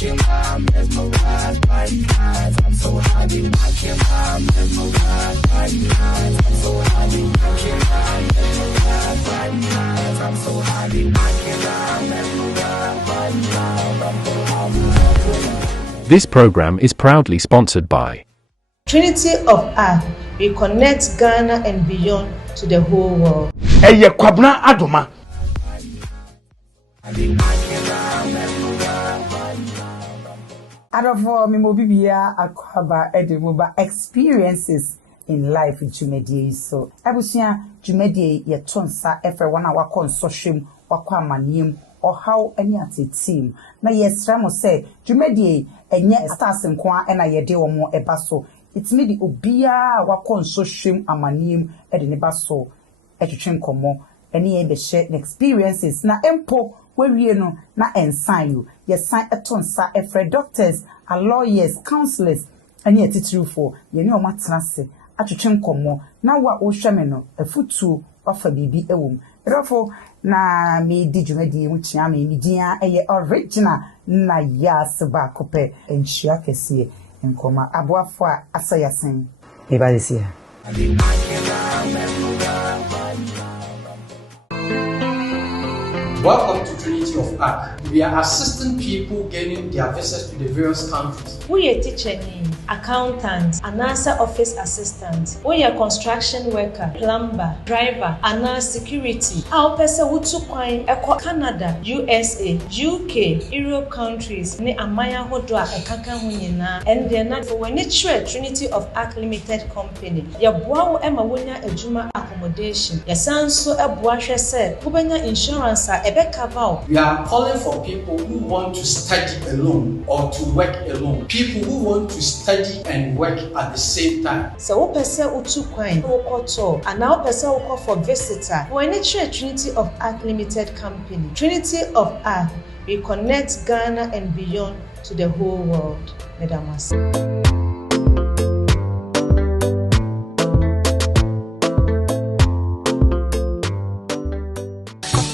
This program is proudly sponsored by Trinity of Art. We connect Ghana and beyond to the whole world. Eye kwabna adoma. Adofo mi mo bibia akwaba edemuba experiences in life jumedie so abusua jumedie ye tonsa efe wana wakọ nsohwem wakọ amaniem ohaw ani atetim na yesra mo se jumedie enye stars nkoa na yede wo mo eba so itimi di obia wakọ nsohwem amaniem ede ne ba so etwetwe nkomo eni ye be share experiences na empo wewie no na ensign you yes sign etonsa efre doctors and lawyers counselors ani etitirufo ye ni o matrase atwetwe nkomo na wa o hweme no afutu wafa bibi ewom erofo na me di dwumadi mu tia me dia eye original Nayas ba kope enhia kese nkoma aboafo a asayasen e ba desia Welcome to Trinity of Art. We are assisting people gaining their visas to the various countries. We are teacher, accountant, announcer office assistant. We are construction worker, plumber, driver, announcer security. Our person who took coin Canada, USA, UK, Europe countries. Ne amaya hodwa ekaka hunyina. And they are not for when it's Trinity of Art Limited Company. Ya bua ema wonya ejuma accommodation. Ya sanso ebua hwese. Kubenya insurance We are calling for people who want to study alone or to work alone. People who want to study and work at the same time. So what person utu kwine wokoto and now person woko for visitor. When it's Trinity of Art Limited Company. Trinity of Art, we connect Ghana and beyond to the whole world. Medamas.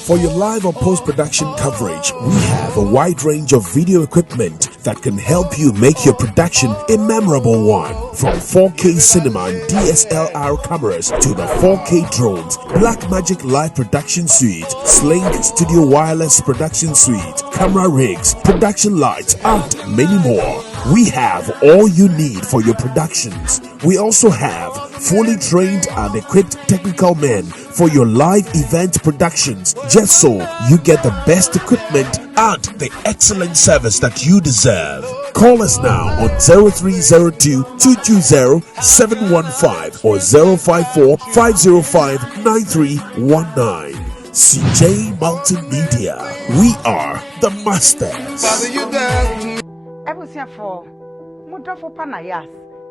For your live or post-production coverage, we have a wide range of video equipment that can help you make your production a memorable one. From 4K cinema and DSLR cameras to the 4K drones, Blackmagic Live Production Suite, Sling Studio Wireless Production Suite, camera rigs, production lights, and many more. We have all you need for your productions. We also have fully trained and equipped technical men for your live event productions, just so you get the best equipment and the excellent service that you deserve. Call us now on 0302 220 715 or 054 505 9319. CJ Multimedia. We are the masters. Nayas.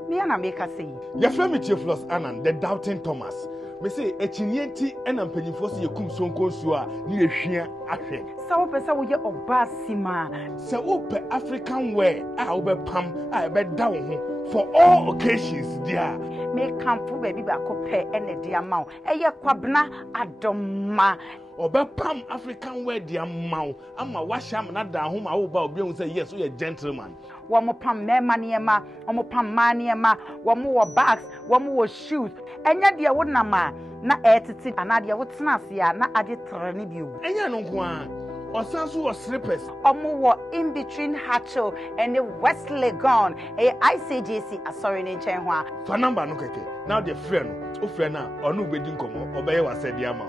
Me and America say. Your friend Theophilus Annan, the doubting Thomas. Me say echinienti ena mpanyimfo se yekum sonko nsuo a ne yehwia ahwe. Sa wo pesa wo ye obasima. Se wo pe African wear a wo be pam a be da wo ho for all occasions dia. Me kampo baby ba ko pe ene dia ma wo. Eye kwabna adoma. Obepam African wear dia maw ama washam na da ho ma wo ba obi hu say yes we are gentleman. Womo pam mema niema, womo pam maniema, womo wo bags, womo wo shoes. Enya dia wo nama na etiti anade wo tena ase a na ade trene bi o. Enya no nko a osanso wo slippers. Omo wo in between Hatcho and the West Legon. ICJC asori ne nchen ho a. Fa number no keke. Now the friend, o friend na onu bedi nkomo, obeye wasedi ama.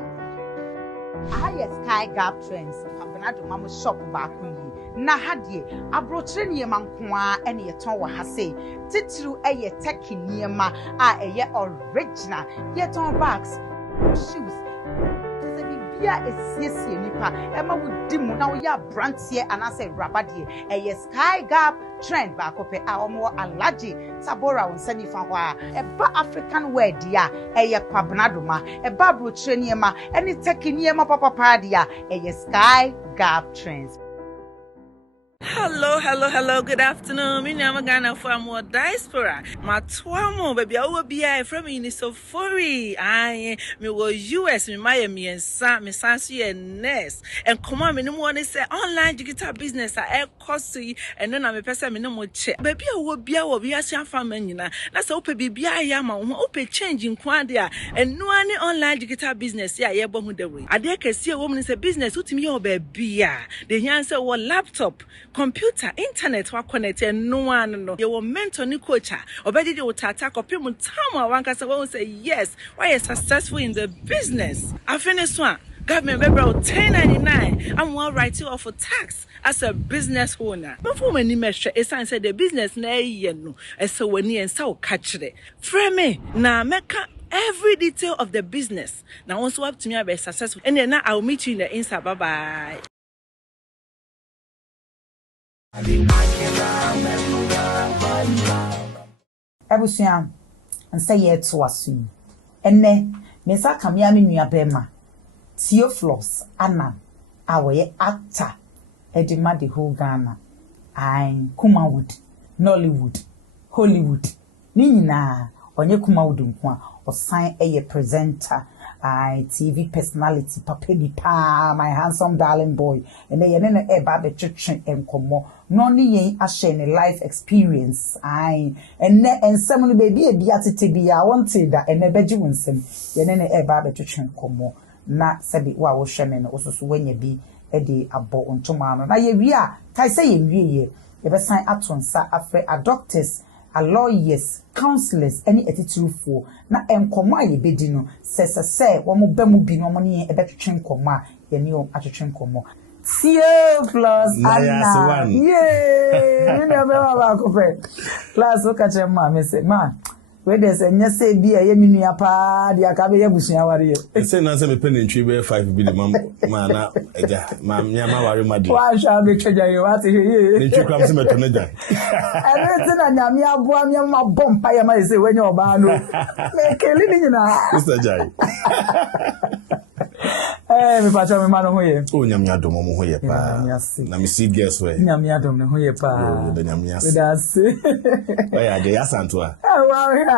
Yes, Sky Gap Trends. Pampenado Mama shop back with you. Na hadie, abrochre niema nkoa ene yeton wa hase. Titiru eye teki niema a eye original. Yeton bags, shoes. Bia esiesie nipa ema wudi mu na wo ya brantie anase rabadie eye Sky Gap Trend ba kope a omo alaji Tabora wonsani fa hwa eba African wear dia eye kwabnadoma eba brochre niema ene teki niema papa dia eye Sky Gap Trends. Hello, good afternoon. Me name Ghana for more diaspora. My twamo, baby, I will be from in so furry. I me was US, me Miami and Sam, me Sansi and Ness. And come on, me no one say online digital business. I costly, and then I'm a person, me no more check. Baby, I will be a family. That's open baby, I am open changing quantia. And no any online digital business. Yeah, but the way. I dare can see a woman is a business. Who to me, oh, baby, the answer was laptop. Computer, internet, wa connected, no one no. You were mentor ni coach. Obedi de utata kopi mu tamu wankasa won't say yes. Why you successful in the business? I finished one. Government baby 1099. I'm all right you off for tax as a business owner. Before when you measure, it's said the business na no. So when you so catch it. Frame me na make every detail of the business. Now also up to me be successful. And then now I'll meet you in the Insta. Bye bye. Ebusuan nsa ye to asu enne me nsa kamia me nua bema Theophilus Annan awoye actor edima the whole Ghana and Kumawood Nollywood Hollywood ni nyina onye Kumawood nko a osan eye presenter TV personality papa bi pa my handsome darling boy and ye ne e ba be twetwe enkomo no ni yen a share ne life experience enne ensem no baby e bi atete bi a wanted da enne beji wonsem ye ne e ba be twetwe enkomo na sebi wa wo hweme no ososo wanya bi e de abo ontoma no na ye wi a kai say ye wi ye be sign atonsa afre a doctors a lawyers, counselors, any attitude for na enkomo aye bedi no se wo mo ba mu bi no mo ne e betwetwe enkomo ye ne o atwetwe enkomo Theophilus Annan yeah me never ba ko fe class o ka che ma me say man we dey say nya say bi e me nua pa dia ka be yabusua ware ye say na say me pen ntwi be 5 bi de ma na eja ma nya ma ware ma de wa sha be twaja ye wa te ye ntwi kram se me to na ja ebe se na nya me aboa me ma bompa ye ma say we nya oba no me keli ni nyina Mr. Jai me pacha me ma no ho ye o nya me adom mo ho ye pa na me see girls we nya me adom ne ho ye pa de nya me ase that's oya de yasanto a wow yeah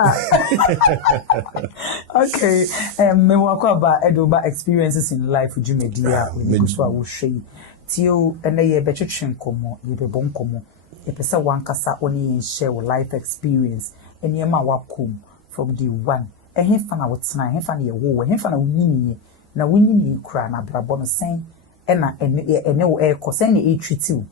okay me wakwa edoba experiences in life jumedia we so a wo hwe tio ene ye betwetwe nkomo ye bebo nkomo e pesa wankasa oni share wo life experience ene ma wakom from the one ehemfa na wotena ehemfa na ye wo ehemfa na wonyini na wonyini kura na brabo no sen ena ene wo ekosen na e treat you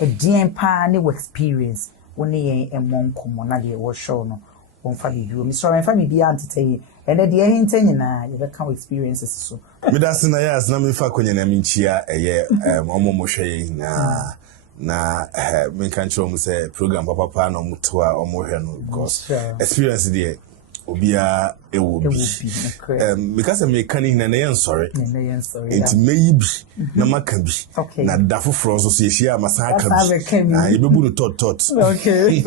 e dien pa ne wo experience woni ye emonkomo na de wo show no wonfa bi you Mr. Wonfa bi antete ene de ehinte nyina ye be kan experiences so me da se Nayas na me fa konya na minchia eye omomo hwe na me kan tro mu se program papa na omuto a omohwe no because experience de obia ewo bi because me kan hina na yen sorry enti meyi bi na maka bi na da foforo so ye hia amasa aka bi na ye bebu no tot okay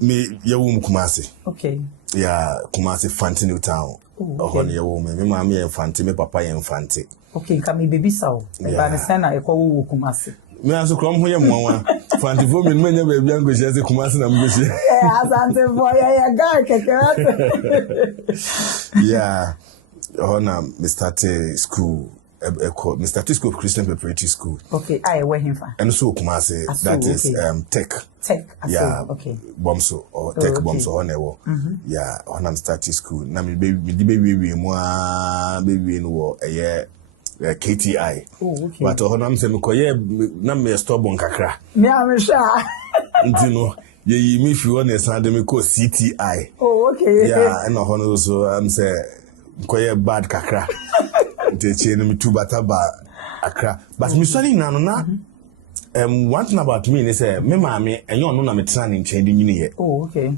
me yawo Kumasi okay ya Kumasi Fantini town ohon yawo me ma me Fanti me papa ye Fanti okay ka me baby saw ba na sana e kwa wo Kumasi me aso krom ho ye mwanwa Fanti fo me manya ba bia ngohia se Kumasi na mgohia asante boy ya guy kekere yeah ohona me started school me started school Christian Preparatory School. Okay, I where him fa. And so Kumasi that is Tech. Yeah, okay. Bomso or Tech Bomso on ewo. Yeah, on am started school. Na me baby no a year KTI. Oh, okay. But on am say me koye na me stubborn kakra. Me am sure. Ntino ye me fi won esande me ko CTI. Oh, okay. Yeah, and on so am say koye bad kakra. Teaching me to bataba akra but me sorry na no na one thing about me is say me maame enyo no na me tena ne nchen de nyini ye okay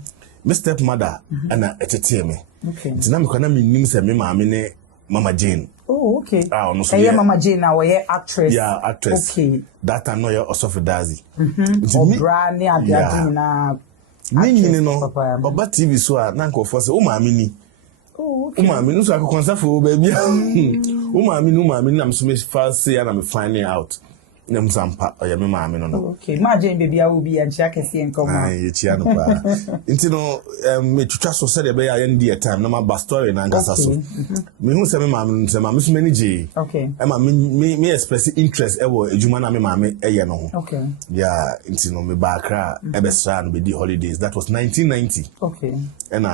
me stepmother ana etete me okay ntina me kwana me nim say me maame ne Mama Jane okay no so Mama Jane na we actress okay that time no your osof dazi obra ne abiadi na me nyini no oba TV so a na nkofo say o maame ni okay. Umami no so akonsafo baby. Umami no na me so me fa say na me finding out. Nem sampa oya me maame no. Okay, imagine baby I will be and check see and come. Ye chia no pa. Nti no me twitwa so se de be ya ndi time na ma ba story na ngasa so. Me hu se me maame no se maame so many je. Okay. E ma me express interest e wo ejuma na me maame eye no ho. Okay. Yeah, nti no me ba Accra e be sra no be di holidays. That was 1990. Okay. And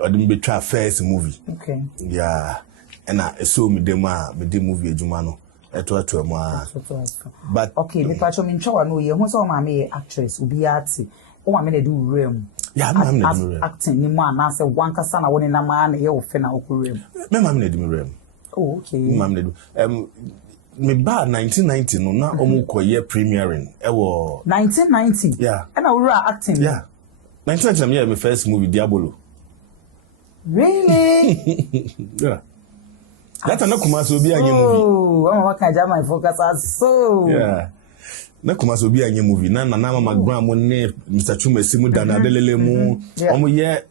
odin be try first movie. Okay. Yeah. And so me dem a me di movie ejuma no. But okay, me pacho me ncho no ye hu so ma me actress obi ati o ma me na do rem. Yeah, I'm na do rem. Acting ni mo na se wan kasa na woni na ma na ye ofe na okọ rem. Me ma me na do rem. Oh, okay. Me ma me na do. Me ba 1990 no na omo koye premiering. E wo 1990. Yeah. And I were acting. Yeah. 1990 me my first movie Diabolo. Really? Yeah. That's na Kumasi obi anye movie. Oh, I'm working at my focus so. Yeah. Na Kumasi obi anye movie. Na mama Graham ne Mr. Chumesi mu Dana Delele mu. Omo ye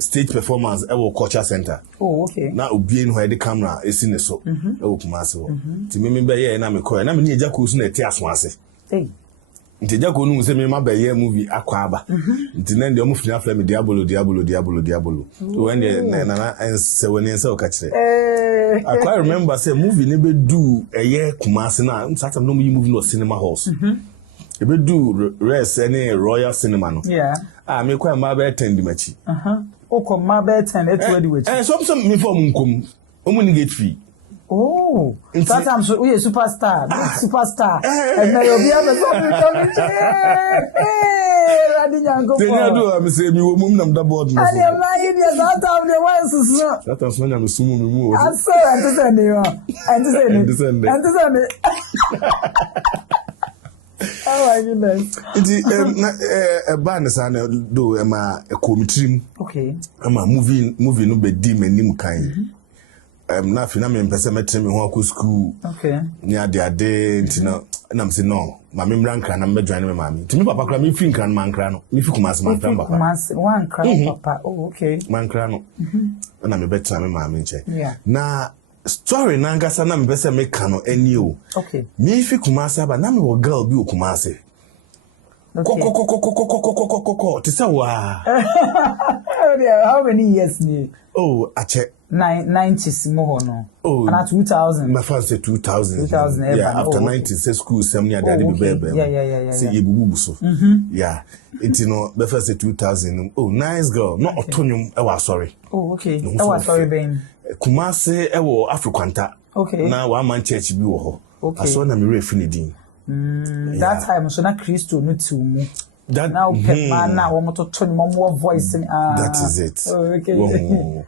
stage performance e wo culture center. Oh, okay. Na obi en ho de camera esi ne so. E wo Kumasi wo. Ti me be ye na me koy. Na me ne eja ko so na eti aso ase. Hey. Nti eja ko nu se me ma be ye movie akwa aba. Nti na ndi omo fini afle me Diabolo. When the na se woni nse o ka kire. I quite remember say movie ne be do a year Kumasi na sometimes no movie no cinema halls. E be do rest any Royal Cinema no. Yeah. Me kwa ma be attend machi. O ko ma be attend it ready with. Some me for munkom. Omo ni get fee. Oh, sometimes we a superstar, superstar. And now you'll be able to Tenya do am say mi wo mum nam da board no. And I'm like in the that time the ones so. That time so na me sumu mi mu. I saw and to send Oh my goodness. It ba na sa na do ma e komitrim. Okay. Ma movie no be di manim kan. Na fi na me mpese metre me ho akọ school. Okay. Ni ade ntina na me say no ma me mrankra na me join me mami timi papa kra me fi nkra no mankra no me fi Kumasi mankra papa Kumasi wan kra papa. Oh, okay. Mankra no na me betra me mami nche. Yeah. Na story na ngasa na me pese me ka no ani o. Okay. Me fi Kumasi aba na me wo girl bi o Kumasi. Ko to say wa. How many years ni? Oh, ache 90s more no. Oh, and 2000. My father said 2000. 2000. Yeah, after 90s, say school, some year daddy be baby. Yeah. Say you bubu so. Yeah, it you know, my first say 2000. Oh, nice girl. Not autonomous. I was sorry. Oh, okay. I was sorry, Ben. Kumasi, I was Africanta. Okay. Now one man church be wo. Okay. I saw na me refinidin. That time so na Christo no too mu. That now man na wo moto tone more voice. That is it. Oh, okay.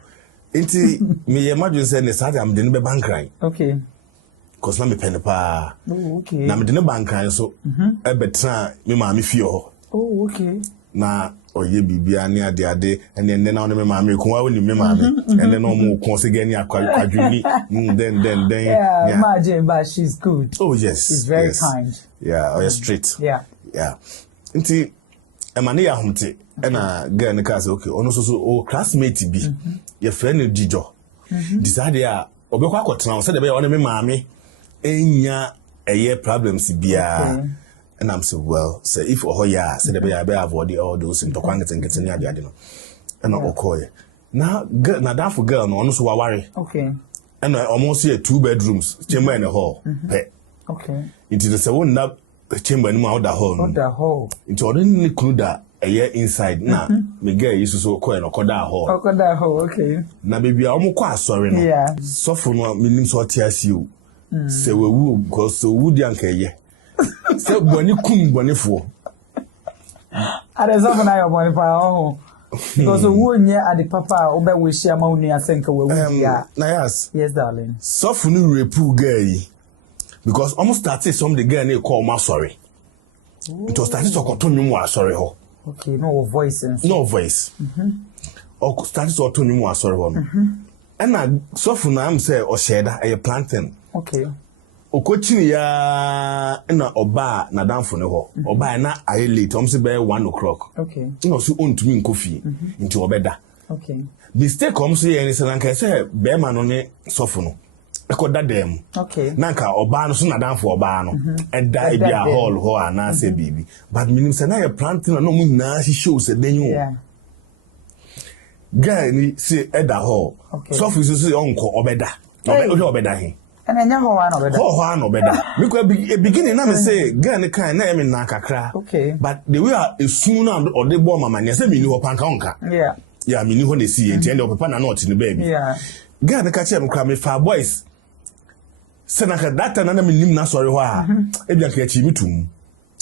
Inti me ye madun say ne start am de ne be bankran. Okay. Cause na me pen pa. Oh, okay. Na me de ne bankran so e betra me ma me fie ho. Oh, okay. Na oye bibia ne ade ene na me ma me ko wa woni me ma me ene no mo ko se gani akwadwini then yeah, imagine but she's good. Oh yes. She's very kind. Yeah, or straight. Yeah. Inti emane ya humte ena girl ne ka say okay ono so o classmate bi your friend Dijo decide ya obekwa akotena o say de be ya me maame enya eye problems bia and I'm say well say if ya say de be ya be avoid all those in to kwangetenkete ne ade no and okoye na that for girl no ono so waware okay and almost here 2 bedrooms chamber and a hall okay it is a one that chamber ni ma the hall it already include that inside na me girl used so call no koda hall okay na baby a omo kwa asori no yeah so for no minim so tiasi o se wewu because so wudi anka ye se boni kum boni fo are so na yo boni fa because who nya ade papa obe we share ma unu asenka wewu ya Nayas yes darling so for no repu girl yi because almost started some the girl na call ma sorry it was started to continue mo sorry ho. Okay, no voice. No voice. Or started to turn you sorry one. And I so for now I'm say or sheda a plantain. Okay. O coaching ya na oba na down for no oba na I late say by 1 o'clock. Okay. You know so own to me coffee into obeda. Okay. Mistake comes here and say like I say be man on so for no. ekoda dem okay nanka oba no so na dan for oba no eda e bia hall ho ana se bibi but minim se na ye planting na no mu nyina show se den yo guy ni se eda hall so for so onko obeda obeda he and enya ho wa no obeda because beginning na me say guy ni kan na me na kakra okay but the way a soon na ode bo mama ne se mini ho panka onka yeah mini ho na si enti ende opepa na not ni baby guy ni ka che me kra me fa boys senaka data na me nim na sorry ho a e bia ka chi mitum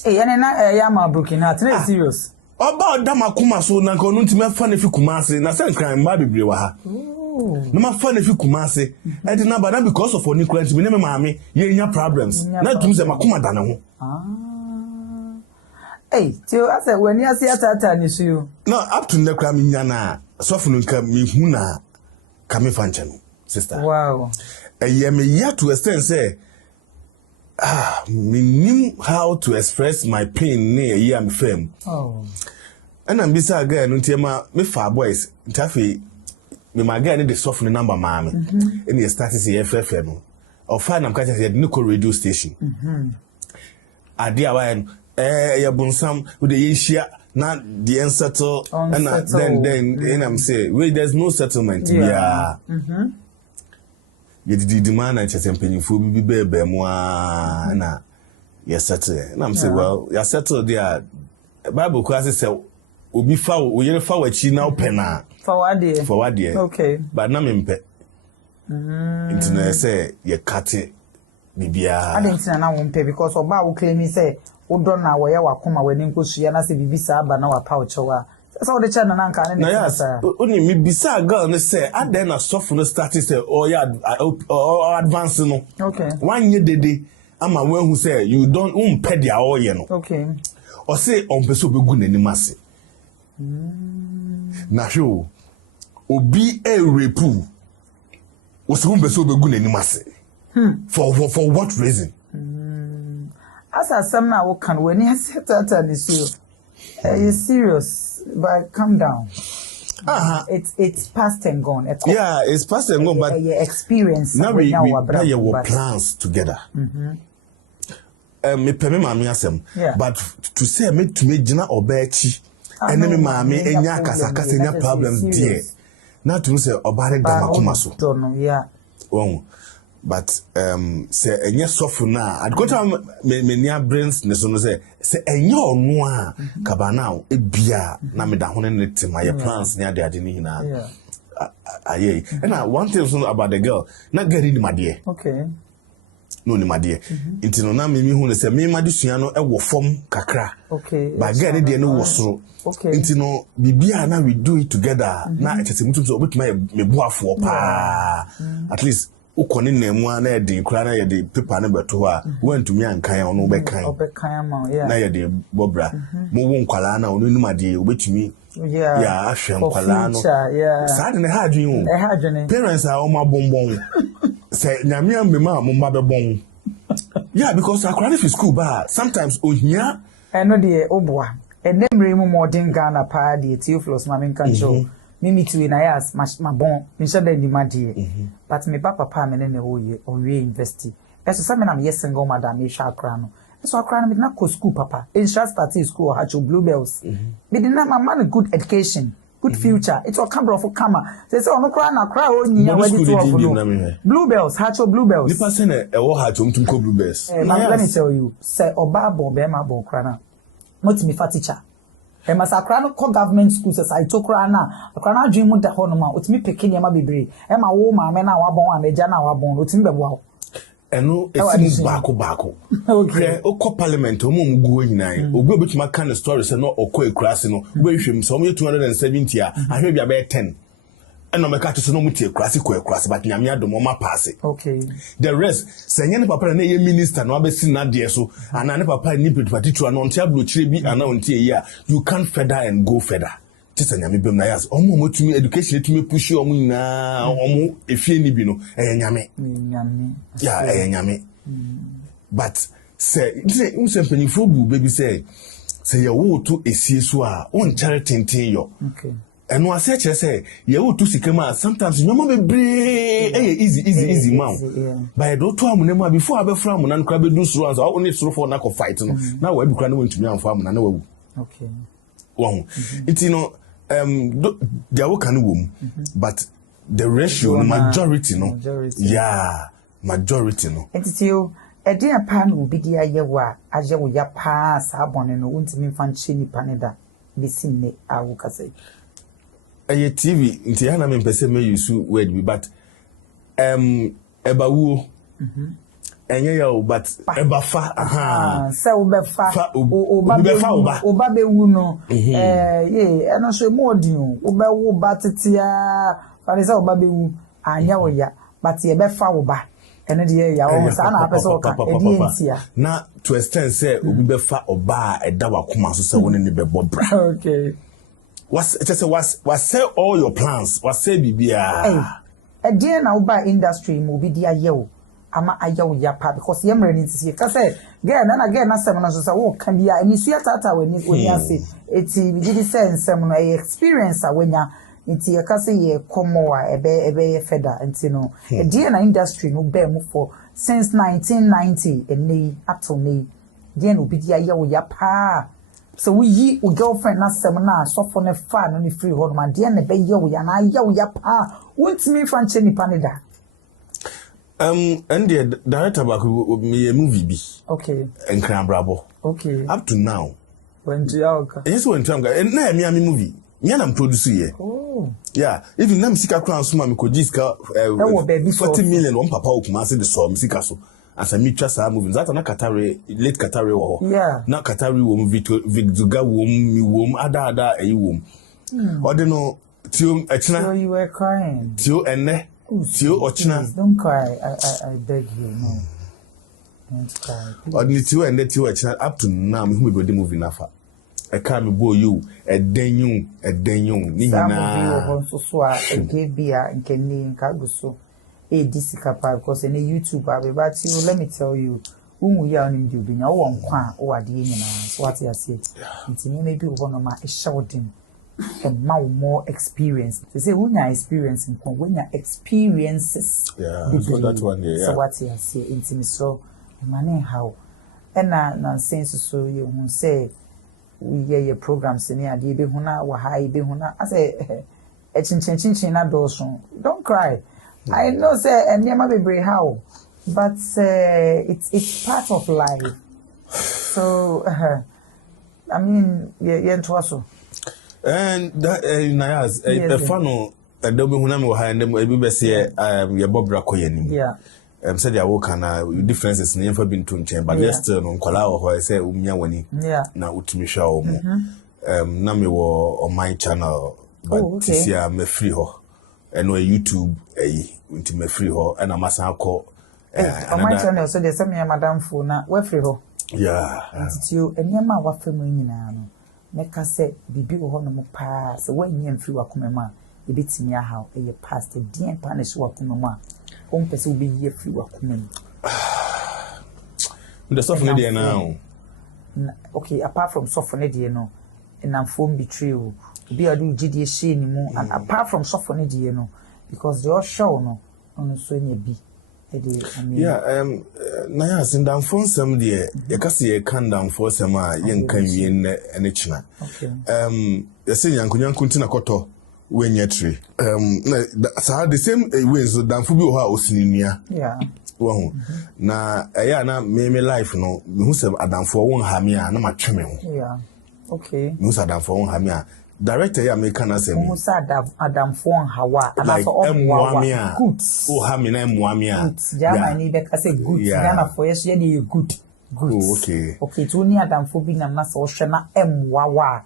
ene na ya ma broken heart na serious oba dama kuma so na nka onu ntime fa na fi kuma ase na sen crime ba bebre wa ha na ma fa na fi kuma ase e di na bada because of oni current me me maame ye nya problems na tum se makuma da ne ho tio ase wani ase atata ni su no up to the crime nya na so fu nka me hu na ka me fa nche no sister wow me yet to extend say me knew how to express my pain near year I'm fame. And I'm beside girl no tema me fa boys tafi me my girl need the soften number mommy and you started say FF no or find am catch say no radio station adia wan ya bunsam with the yeshia na the unsettle and then I'm say wait there's no settlement you demand and chess pennyful be baby moi na yes settle and I'm say well you settle there Bible class say obi fa o yere fa wachi na opena for what dear okay but na me mpe internet say you cut it bibia I didn't na won pay because oba wo claim say wo don na wo ye wakoma wani nkosua na say bibisa aba na wa pa ochowa so the channel na nka na yes only me bisa girl no say I then a soft no started say oh yeah advance no okay one year dede ama when who say you don't pay their all ye no okay or say on person be good nani mase na show obi e repu o say on person be good nani mase for what reason as some na wo kan when you say that is you serious but calm down. It's past and gone. Yeah, it's past and gone, but your experience now we have plans together. Me peme mami asem, but to say me to me jina obechi, and me mami enya kasa enya problems there. Now to me say obare dama kumaso. Yeah. But say enya sofu na at go time me near brains ne so no say enya onu a kabana ebia na me da hono ne tema your plans near the ade ni hina aye and one thing about the girl not getting the made okay no ni made intino na me hu ne say me madusua no e wo fom kakra okay but girl ne de no wo soro okay intino bibia na we do it together na etete mutum so obetuma me buafo pa at least ukoni nemu na ye de kura na ye de paper na beto a wantumi ankan ono obekan ma na ye de bobra mo wo nkwala na ono nimade obetumi ya ahwe nkwala no sa de ne ha adwen o parents are o ma bonbon say nyame ambema mo ma be bon because akwara fi school ba sometimes ohia eno de oboa enemre mu modern Ghana pa de Theophilus Annan kancho mimi tu Nayas ma bon mi shada ni madie but me papa me ne hoye onwe university eso sa me na me single madam me hwa akra no eso akra no me na ko school papa in shall start school ha cho bluebells me did na man good education good future it's all camera for kama say ono kra na kra onyi ya wedi to of bluebells ha cho bluebells nipa se na e wo ha cho mtum ko bluebells let me tell you say oba bon be ma bon kra na moti me fa teacher e masakra no government schools as I took na akra na adwen mu da ho no ma otimi peke ne ma bebre e ma wo ma me na wa bon ameja na wa bon otimi bebo eno esi baako okay o ko parliament o mo mguo nyinaa obi obetuma kan story say no okọ ekurase no we hwem so mo 270 a ahwe bia be 10 eno me ka to no mutie ekurase ko ekurase but nyame adom o ma pass okay the rest senye ne papa na ye minister no abesi na de so ana ne papa ni petitua no ntia blo chire bi ana ontie yi a you can further and go further tisa nyame bem na yas omo motumi education etumi push omo nyina omo efie ni bi no nyame ya nyame but say mpanyifo bu baby say ye wo to esie so a on charity tin yo okay and no ase che say ye wo to sikema sometimes no ma be bree easy man by do to amunema before abefra amuna nkra be do suru as only suru for na ko fight no na wa bikra na wantumi amfa amuna na wawu okay wo it no there wo kan wo but the ratio majority no yeah majority no entio edi apa na obi dia yewa aje wo ya pa sa bone no untimi fa nche nipa ne da bisi ne awu kase a TV nti na me pese me use word bi but eba wuo enye ya o but eba fa se wo be fa o ba be wu no ye eno so modin o be wo ba titia fa se o ba be wu anya wo ya but ye be fa wo ba eno de ya o sa na apese o ka edi entia na to extend say obi be fa oba eda wakoma so se woni ne be bobra okay was say all your plans was say bibia e dey na uba industry mo bi dia ye o ama ayawo ya pa because ye mre ni tisi ka say girl na sem no so say wo kan bia ni su ya tata wani oni ase eti bi di sense no e experience awanya nti ye ka say ye komo wa ebe ye feda nti no e dey na industry no be mo for since 1990 and up to now dey na obi dia ye wo ya pa. So we yi o girlfriend na sem na so for ne fa no ni free hold man de na be ye wo ya na ye wo ya pa wontimi fa nche nipa ne da and the director back me a movie bi okay enkran brabo okay up to now when you are yes when time na me movie me na produce here yeah even na music crown so ma me ko jiska 40 million one papa o kuma say the so music so as a mutual sa movie that na Katari late Katari wo yeah na Katari wo Victuga wo mi wo ada eyi wo ode no tio echina so you were crying tio enne tio ochina don't cry I beg you no don't cry ode tio enne tio echina up to now me hu be the movie nafa e ka me boy you edenyu ni nyina so a gebia nkeni nkaguso disikapa because in YouTube but you let me tell you we are in the binya wo nkwa o ade nyina so what you say ntini maybe wo no ma e shouting and more experience they say when you experience when you experiences so that one so what you say ntini so mane how and na sense so you who say we your programs in ade be hu na wa ha be hu na I say e chinchin na do so don't cry. I know say Nyama be brave how, but it's part of life. So I mean, yeah, so. And that Nayas, a funnel, a double hunamo and them will be say your Bob Rakoyen. Yeah. Said ya work and differences never been to change, but yes, turn on Kola or I say Umyawani. Yeah. Now Utimisha Nami wo on my channel, but this year me free ho. And we YouTube into me free ho and I'm asa call on my channel so there's some madam phone na we free ho yeah it's you enyema wa fam nyina no make say bibi wo ho no mo pa so when you free wa komema e betimi aha e past the dien pa na so wa komema o mpese obi ye free wa komema the stuff no dey now okay apart from stuff no dey no and phone betray o be adu gidi she ni mu and apart from stuff no dey no because they all show no on so nya bi yeah Nayas in down for some there you can see a can down for some yen kan wi ene china okay you say yankunyanku ntina koto we nya tree so the same way so down for bi o ha osininua yeah wo na ya na me life no me hu se adamfo won ha me a na ma tweme ho yeah okay me hu se adamfo won ha me a director ya me kana say me say adamfo won hawa ana so omwa good o ha me na emwame a jama ni be ka say good Ghana for yes ye dey good oh, okay to ni adamfo bi na so hwe na emwawa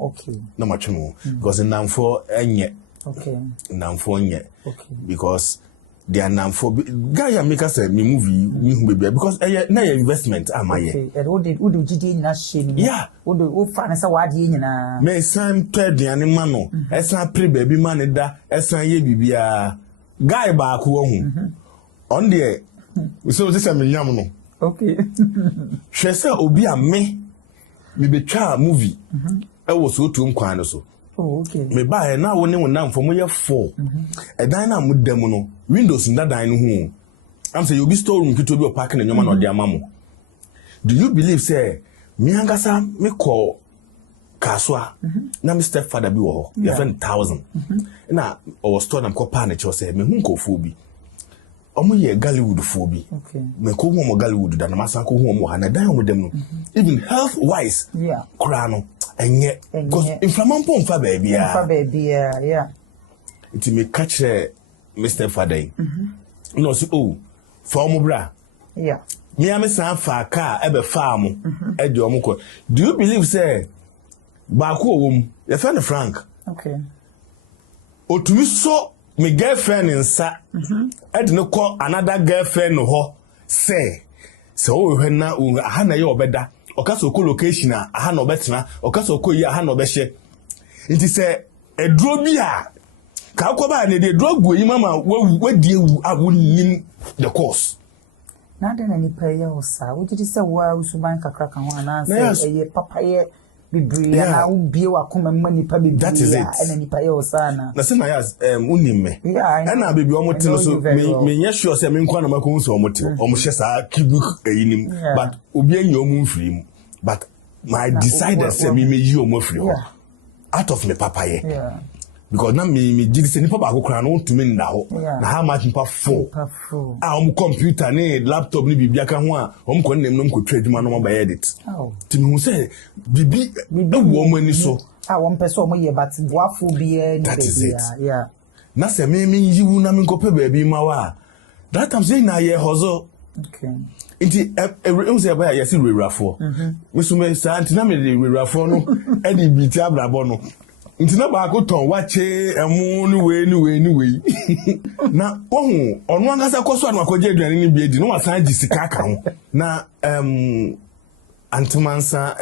okay na ma tweme because ndamfo enye okay ndamfo enye okay because they are now for guy make us a movie we who baby because na investment amaye okay and what did gidi nyina hye ni yeah what fa na say wa de nyina me san aduane ma no esan pre baby man da esan ye bibia guy ba ko hu on there so say me nyam no okay hwe say obi a me betwa movie e wo so tu nkwan no so Oh, okay. Me buy na wo ne wo nam from ye 4. E dan na mudam no windows nda dan no hu. Am say you be storeroom kito bi o park na nyoma na odi amamo. Do you believe say me angasa me call kaswa na me stepfather bi wo ho your friend 1000 na o store na ko pa na cho say me hu nkofo bi omo ye Galleywood fo bi me ko hu mo Galleywood da na masa ko hu mo ha na dan mudam no even health wise kura no enye because inflamampo mfa baby yeah it me catch Mr. Father no so oh for mo bra me am san fa car ebe farm e de omo ko do you believe say ba ko wom your friend Frank otumi so me girlfriend nsa e de no call another girlfriend no ho say so we hwe na aha na ye obeda okaso ko location aha na obetena okaso ko yi aha na obehye nti say edro bi a ka ko ba na de edro gu yi mama wadi ewu awunim the course na de na nipa ye osa wo jidi se wa usuban kakra kan ho na say eye papa ye bibria na ubie wa koma mma nipa bibria na nipa ye osa na say Nayas unimme na baby omote no so me nya sure say me nkwa na makon so omote omhye sa kibu eyinim but obi anya omu mfiri but my decided say me yi omu mfiri ho out of me papa ye because na me did say nipa ba ko kra no ntumi nda ho na how much nipa 4 om computer ne laptop ni bibia ka ho a om ko nem nom ko twaduma no ba edit ti me hu say bibi ewo om ani so om pese om ye but boafo bi ni na say me yiwu na me ko pe ba bi ma wa that time say na ye hozo inti every say ba yes rerafo we so me say anti na me rerafo no e di biti abrabo no ntina ba ko ton wache emu ni we na ohun onu angasa koso anu akoje aduane ni biedi no wasan ji sika aka ho na antimansa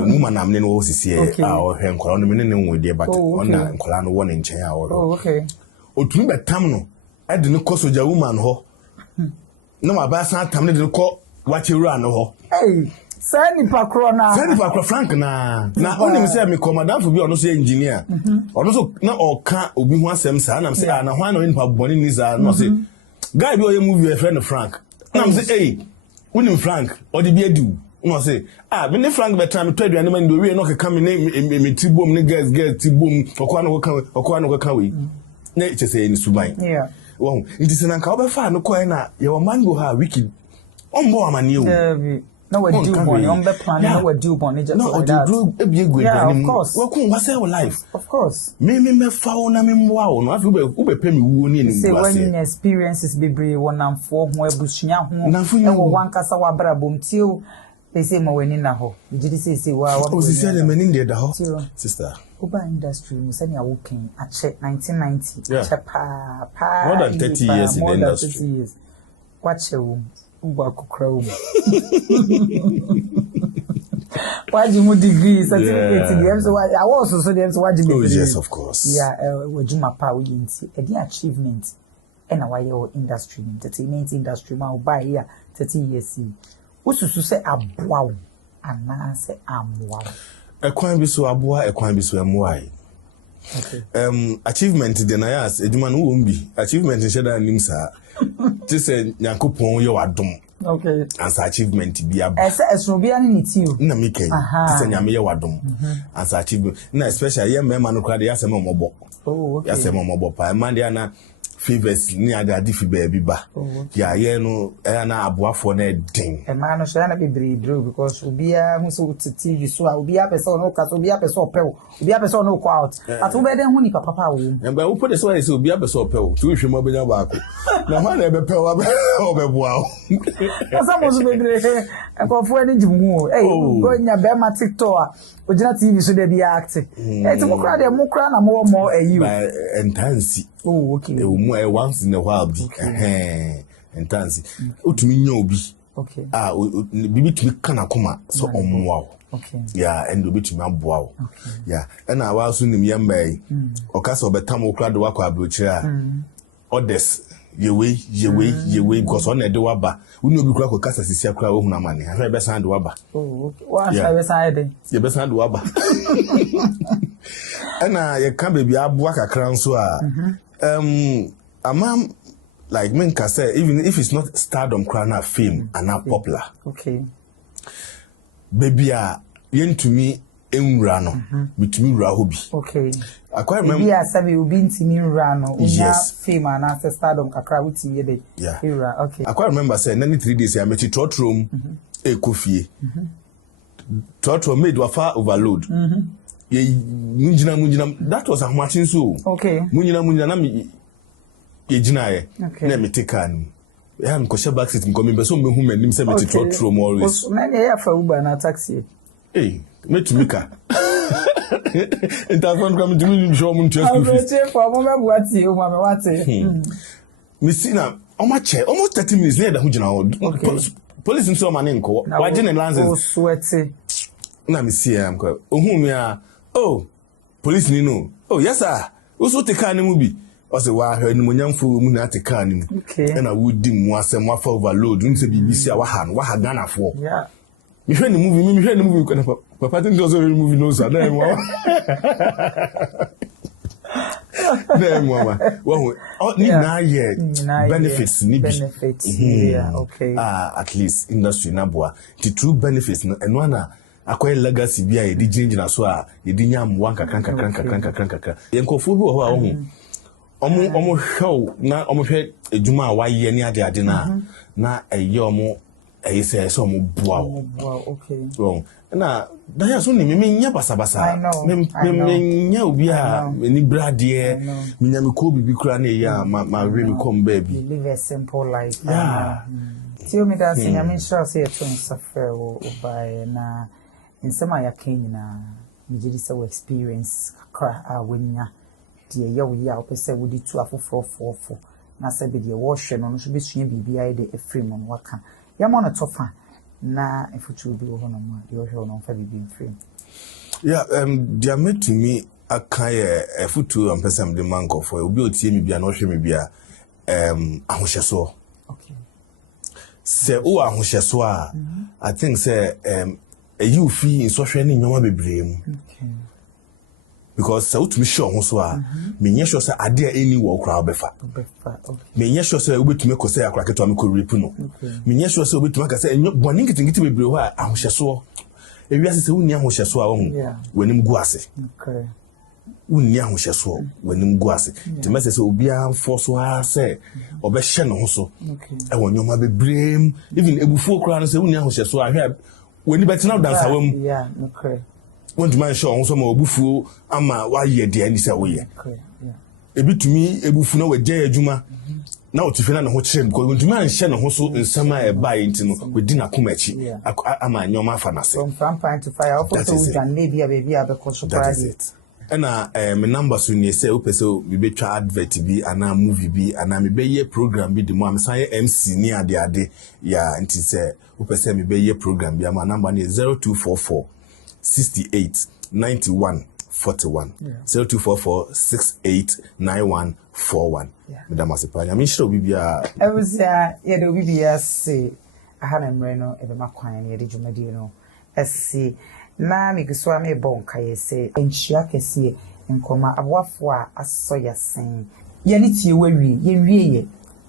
woman amne no osisi o hwe nkola no me ne nwode but ona nkola no won nchen a o otumi betam no e de ne koso ja woman ho na ma ba san tam ne de ko wache ru no ho Sani pakro Frank na onim say me commandant for bi ono so engineer ono so na oka obi hu asem sa na me say na hwan no nipa boni ni za no say guy bi o ye movie a friend Frank na me say hey unim Frank o de bi adu no say me ne Frank betra me to aduane man do we no keka me ne me tibom ne girls tibom okwa no ko kan we na it say ni suban wo it is na ka obefa no ko na ye wo mango ha wiki ombo amani o no we do born on the plan no we do born just like that of course we kun wase your life of course me fa na me mwa wo no afi ube pe me wuo ni say when experiences bebre wonam fo ho abusua ho e wo wankasa wa brabom tio they say ma weni na ho did say wa o si say me ni da ho sister Uber industry we say na working at 1990 pa more than 30 years in the industry watch you Uber kukra Why mu degree certificate dem so I was so dem so why oh yes of course wajuma pa we nti e the achievement e na why your industry entertainment industry ma buy here 30 years ususu say aboa ana say amwa ekwan bi so aboa ekwan bi so amwa achievement de Nayas eduma no wo mbi achievement nsheda nimsa ti say Nyankopon ye wadom as achievement bi aba esro bia ni tio na mi kai ti say nyame ye wadom as achievement na especially ye mema no kra de yasem omobo yasem omobo pa man dia na favors ni ada difi baby ba ya ye no na aboafo na den man no share na be draw because obia hu so TV so obia person no ka so obia person opel obia person no go out at we den hu ni papa wo emba wo put this way say obia person opel to hwe mo benya ba ko na man na be pel wa be boa asa mo so be dre akofo ni jimu go nya be ma TikTok ojina TV so de bi act ti mo kra na mo ayi entansi okay once in a while bi entansi otumi nya obi bibi tumi kana koma so omwa and obi tumi aboa na wa so nim yamba yi okasa obetam okra de wakwa abrochira others yewe because on the waba we no be kura ko kasa sisi akura wo huna mane ahwe be san de waba oh okay wa sa be san de ye be san de waba ana ye kan baby aboa kakra nso a amam like men can say even if it's not stardom crown fame and not popular okay baby a yentumi enwura no bitumi wura hobi okay I quite remember baby a sabi obi ntimi wura no yes fame and not stardom kakra wuti ye de wura okay I quite remember say 3 days I met Trotrom ekofie Trotrom made wafa overload ye munjina that was a machine so okay munjina na me yejina ye na me take an ya nkosha backseat nkomi be so mehu manim say me Trotrom always na ya fa Uber na taxi me to mika interphone come to me show me to excuse me for mo me buati o ma me wate me see na almost 30 minutes near the hujina police nso ma ne nko waje ne lances o sweaty na me see am ko ohun me a police ni no yes sir wo so te car ni mu bi o se wa hwe ni mo nyamfo mu na te car ni mu na wo di mu asem wa fa overload nse BBC a wa ha Ghana fo me hwe ni movie ko na papa tin do so movie no so na mo na mo wa ni na ye benefits ni bi okay at least industry na boa the true benefits no eno na akwai legacy bia ye di jinjina so a ye di nyam wan kakran yenkofo bi wo ho a wo omo hwew na omo hwe ejuma a waye ni ade na eye omo eye so omo boa okay so na daya so ni me nya basabasa me nya obi a ni brade me nya me ko bibi kura na ye ma we me come baby live a simple life Tio me da sinya me sure say to suffer o by na nsema ya kenyina me jidi say experience kra a wenya de ye wo ya opese wo di tu afofofofo na say be de wo hwe no so be sua bibia de efrem no waka ya mo no tofa na efutu bi wo no ma yo hwe no fa bibi efrem they made to me akaye efutu ampesam de manko for obi otie mi bia no hwe mi bia ahohyeso okay se o ahohyeso a I think say you feel in social ni nyoma bebrem okay because so to me sure ho so a me nye sure say ade a eni wo kra obefa okay me nye sure say obetumi ko say akra keto me ko repu no me nye sure say obetumi ka say boni ngitingiti bebre ho a ahohyeso ewiase se wonni ahohyeso a wo wanim gu ase okay wonni ahohyeso wanim gu ase te message say obi an force ha say obehye no ho so e wo nyoma bebrem even ebufu kra no say wonni ahohyeso a hwe when you better now dance awam okay want to man show so ma obufu ama wa ye de ani say wo ye ebitumi ebufu na we je adwuma na otife na ho kire because want to man hye no ho so nsama e bai ntino we di na komachi ama nyoma afa na se from fine to fire also we can maybe a baby because surprise na me number so ni say opese we be twa advert bi ana movie bi ana me be ye program bi de mo am say MC ni ade ya nti say opese me be ye program bi ama number ni 0244 68 91 41 0244 68 91 41 madam asepanya me shiro bibia ewusia ye do bibia say aha na mre no ebe makwan ye de dwumadi no esi na migiso ame bonka yese enchia kese nkoma abwafo a aso yasen ye ne tie wawie ye wie ye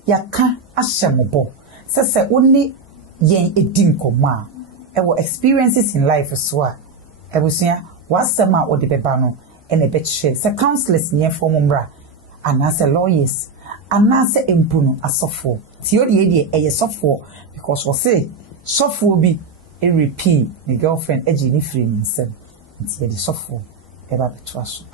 yaka ahyembo sese oni yen edi nkoma ewo experiences in life so a ebusia wasema ode beba no ene beche se counselors nye formumra anase lawyers anase empuno asofo tie odi edi eye sofo because we say sofo bi a repeat the girlfriend eji ni free himself until the suffer ever be trust.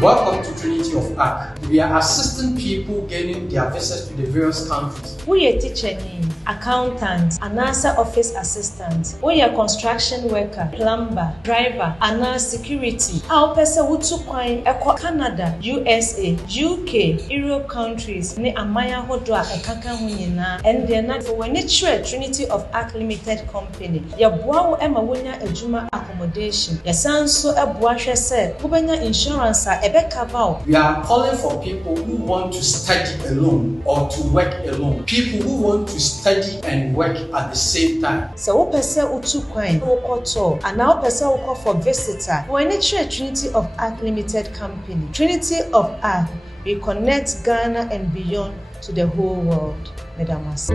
Welcome to Trinity of ARC. We are assisting people gaining their visas to the various countries. We are teacher, accountant, anasa office assistant. We are construction worker, plumber, driver, anasa security. Our person who took Canada, USA, UK, Europe countries, ne amaya hodwa ekaka hunyina, and they're not for when it's Trinity of ARC Limited Company. Ya boa ema wonya ejuma accommodation. Ya sanso eboa hwese, wobenya insurance a ebe cover. We are calling for people who want to study alone or to work alone. People who want to study and work at the same time. So wo pese utu kwan wo koto, and now pese wo call for visitor. When it's Trinity of ARC Limited Company. Trinity of ARC, we connect Ghana and beyond to the whole world. Medamas.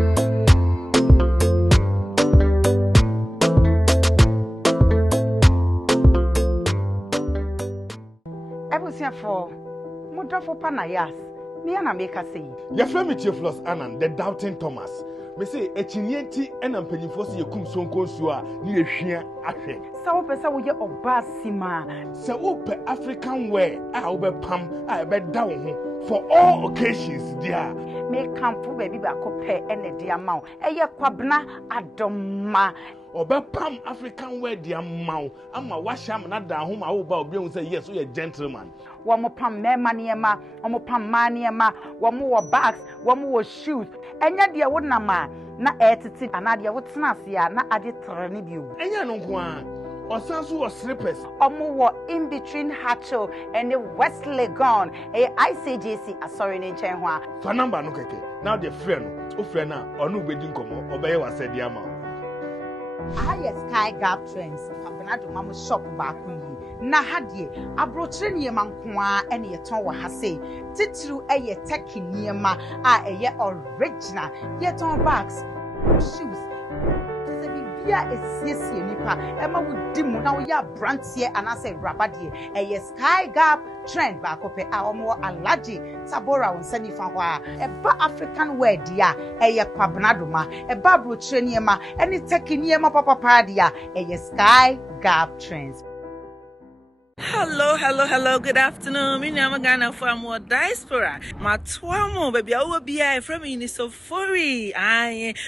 For Mudrafo Nayas, me and America say. Your friend Theophilus Annan, the doubting Thomas. Me say echinienti enam panyimfo se yekum sonko nsuo a ne yehwia ahwe. Sa wo pesa wo ye obasima. Se wo pe African wear a wo be pam a be da wo ho for all occasions dia. Me kampo baby ba ko pe ene dia ma wo. Eye kwabna adoma. Obepam African wear dia maw ama washam na da ho ma wo ba obi hu say yes we are gentleman. Womo pam mema niema, womo pam maniema, womo wo bags, womo wo shoes. Enya dia wo na ma na etiti anade wo tena ase a na ade trene bi wo. Enya no nko a osanso wo slippers. Omo wo in between Hatcho and the West Legon. ICJC asori ne nchen ho a. Fa number no keke. Now the friend, o friend na onu bedi nkomo, obeye wasedi ama. Yes, Sky Gap Trends, Cabanado Mamma shop back with you. Na hadie, abrochre niema nkoa ene yeton wa hase. Titru eye teki niema a eye original. Yeton bags, shoes. Bia esiesie nipa ema wudi mu na wo ya brantie anase rabadie eye Sky Gap Trend ba kope a omo alaji Tabora wonsani fa hwa eba African wear dia eye kwabnadoma eba brochre niema ene teki niema papa dia eye Sky Gap Trends. Hello, good afternoon. Me name is Ghana for more diaspora. My twamo, baby, I will be from Unisofori.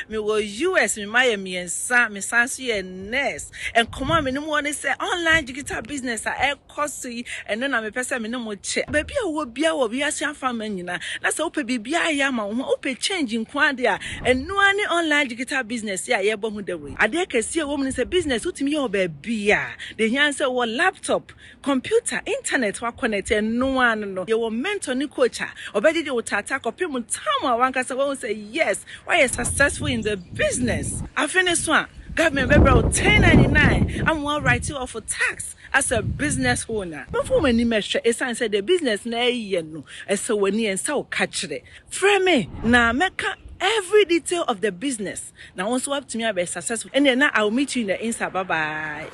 Me go US, me Miami and Sam, me Sansu and Ness. And come on, me no more say online digital business. I costly, and then I'm a person me no more check. Baby, I will be a sham family. That's open baby. I am open changing quantia and no any online digital business. Yeah, but who the way. I dare can see a woman is a business. Who to me, oh baby, the answer was laptop. Computer, internet, wa connected, no one no. You were mentor ni coacher. Obedi you tata copy mu tama wanka say won't say yes. Why you successful in the business? I finished one. Government baby 1099. I'm all right you off for tax as a business owner. Before many measure, it's say the business na no. So when you and so catch it. Frame me na make every detail of the business. Now also up to me be successful. And then now I'll meet you in the Insta. Bye bye.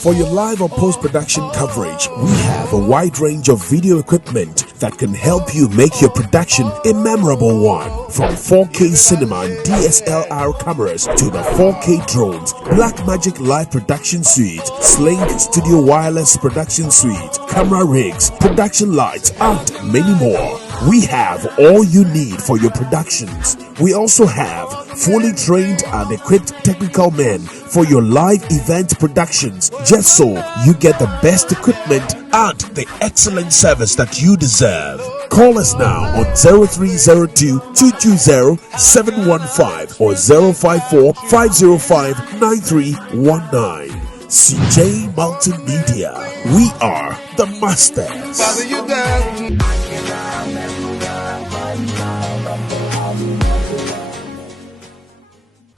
For your live or post-production coverage, we have a wide range of video equipment that can help you make your production a memorable one. From 4K cinema and DSLR cameras to the 4K drones, Blackmagic Live Production Suite, Slink Studio Wireless Production Suite, camera rigs, production lights, and many more. We have all you need for your productions. We also have fully trained and equipped technical men for your live event productions, just so you get the best equipment and the excellent service that you deserve. Call us now on 0302 220 715 or 054 505 9319. CJ Multimedia. We are the masters. Father, you down.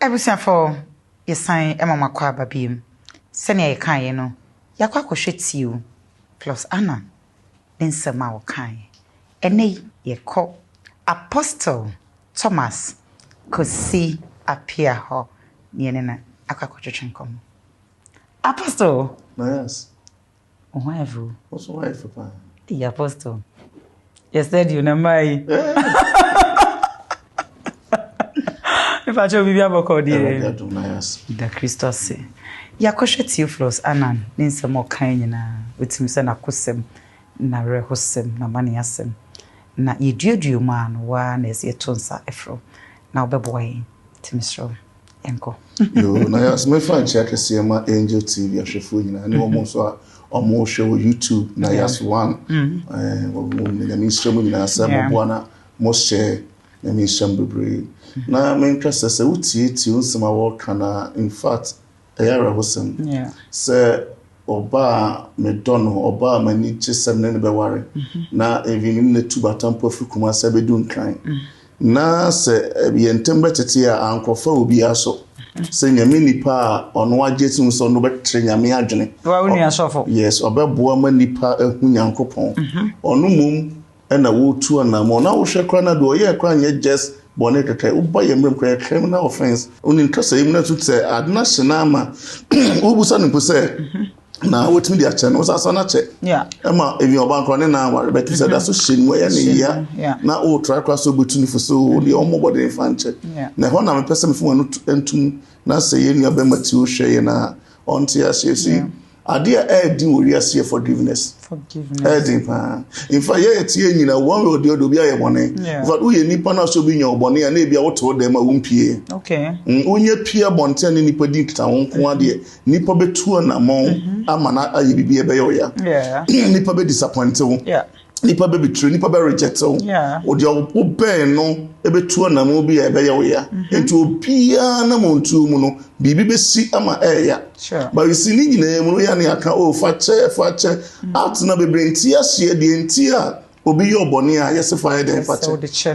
Ebusia for yesan emama kwa babiem. Sene ye kan ye no. Yakwa kohwetiu plus Anna. Nsema wo kan. Ene ye ko Apostle Thomas kosi appear ho ne na akwa kohwetwenkom. Apostle Nayas. Whoever. What's the wife for? The Apostle. Yesterday you know my. If I show you about the Christos. Yakoshe Theophilus Annan, ninsa mo kan na wetim se na kosem na rehosem na mane asem na yeduadu man wa na ese tonsa efro na obeboy timisro enko yo Nayas me fan check se ma Angel TV ahwefo nyina ne omo so omo hwe YouTube Nayas 1 na mi stream nyina se mo bona mo share na mi stream bebre na me nkrasa se utie unsema wo kana in fact ayara hosem se oba me dono oba mani chesem ne be ware na evinim ne tubatampo afukuma se bedun kan na se yentembe tete a ankofa obi aso se nyame nipa ono ajetim so no betre nyame adwene wa uni asofo yes obeboa ma nipa ehu nyankopon ono mum na wo tu na mo na wo hwekra na do ye kra nya just bone keke uba ye mrem kra criminal offense oni nkasa yim na tutse adna shinama ubusa nko se na wotimi dia che no sasa na che ema evi oba nkro ne na ware betu se da so shinwa ya ne ya na o trakra so butuni fo so de omo body fanche na ho na me pese me fu anu entum na se ye nua be mati o hwe ye na onti asiesi ade a di wori asie forgiveness pa in fact ye tie nyina one way or the bia ye bone in fact uye nipa na so bi nya obone ya na e bia woto dem a wumpie unye pia bonte ne nipa di kita won ko ade nipa betu na mon ama na aye bibi e be yo ya nipa be disappoint wo nipa be betray nipa be reject wo o de o ben no e betu na mo bi e be yo ya enti obia na mo ntu mu no bibi be si ama ya but you see ni nyina mu ya na aka o fache out na be brenti asie de enti a obi yo bone a yes fire dem fache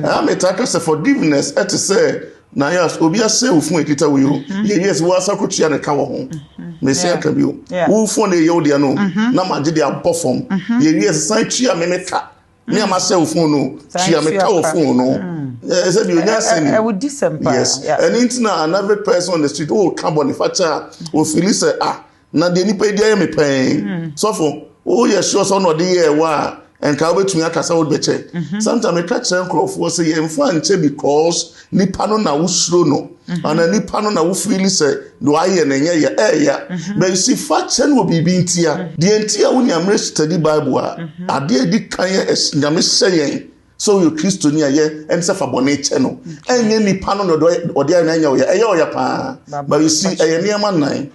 am etaka se forgiveness et say Nayas obi ase ofun ekita wo yo yes wo asakotua ne ka wo ho me se aka bi wo fun ne yo de no na maje de abofom yes san tua me meka me am ase ofun no tua me ka ofun no say bi onya seni I would disempa yes and intina another person on the street oh carbon facha o feel say na de nipa dia me pen so for oh yes sure so no de ye wa and ka obetumi akasa wo beche sometimes e catch enkrofo say ye mfa nche because nipa no na wusuro no ana nipa no na wo feel say do aye na nye ya but you see fact no bibi ntia de ntia wo nyamre study bible ade di kan ye nyame sey so you Christo ni aye en se fa bone che no enye nipa no do ode na nya wo ya eye o ya pa but you see eye niam nan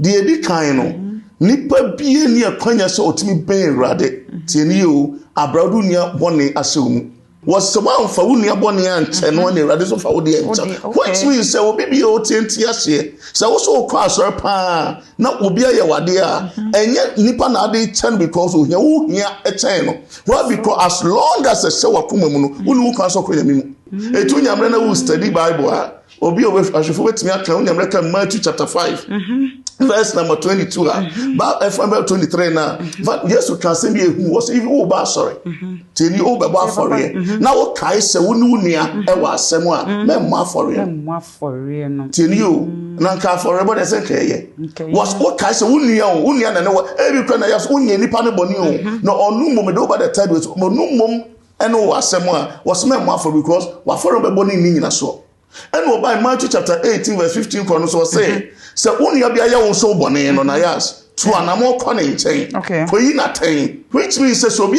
de di kan no nipa bie ni akwanya so otimi ben rade tieni o abradu ni bone asewum was someone for who near bone anche no na rade so fa wo de anche what means say obi bie o tienti ase say wo so kwa so pa na obi aye wade a enye nipa na ade chen because wo hia echen no why because as long as se wakoma mu no wo ni kwa so kwa yami mu etu nyamre na wo study bible a obi owe ashofo betimi aka wo nyamre ka Matthew chapter 5 verse number 22 but from 23 now but yes you can say me who was even over sorry tell you over for it now what kai say wonu nia e wa asem a me mo for it no tell you na ka for it but they say okay was what kai say wunia na ne e bi kwa na yes wunia nipa ne boni o no onu mom do over the third way onu mom eno wa asem a was me mo for because wa for be boni ni nyina so and by Matthew chapter 18 verse 15 kono so say unia bia ya wo so bone no Nayas to anamo kone nchen ko yi na ten which means say so obi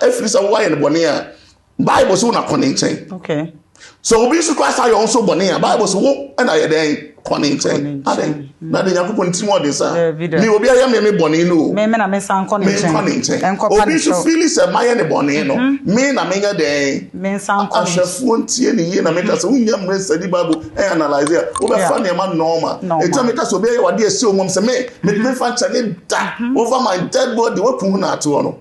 afrisa why ne bone a Bible so na kone nchen so obi so kwasa yo so bone a Bible so wo na ye den kone nchen aden na de yakopon timo de sa ni obi ya me bone no me na me san kone nchen obi so feel say my ne bone no me na me nya den me san kone ahwefo ntie ne ye na me ka so unya mre study Bible analyze ya wo be fa ne ma normal eta me ka so be ya wade ese omom se me fa chane da over my dead body wo kun na ato no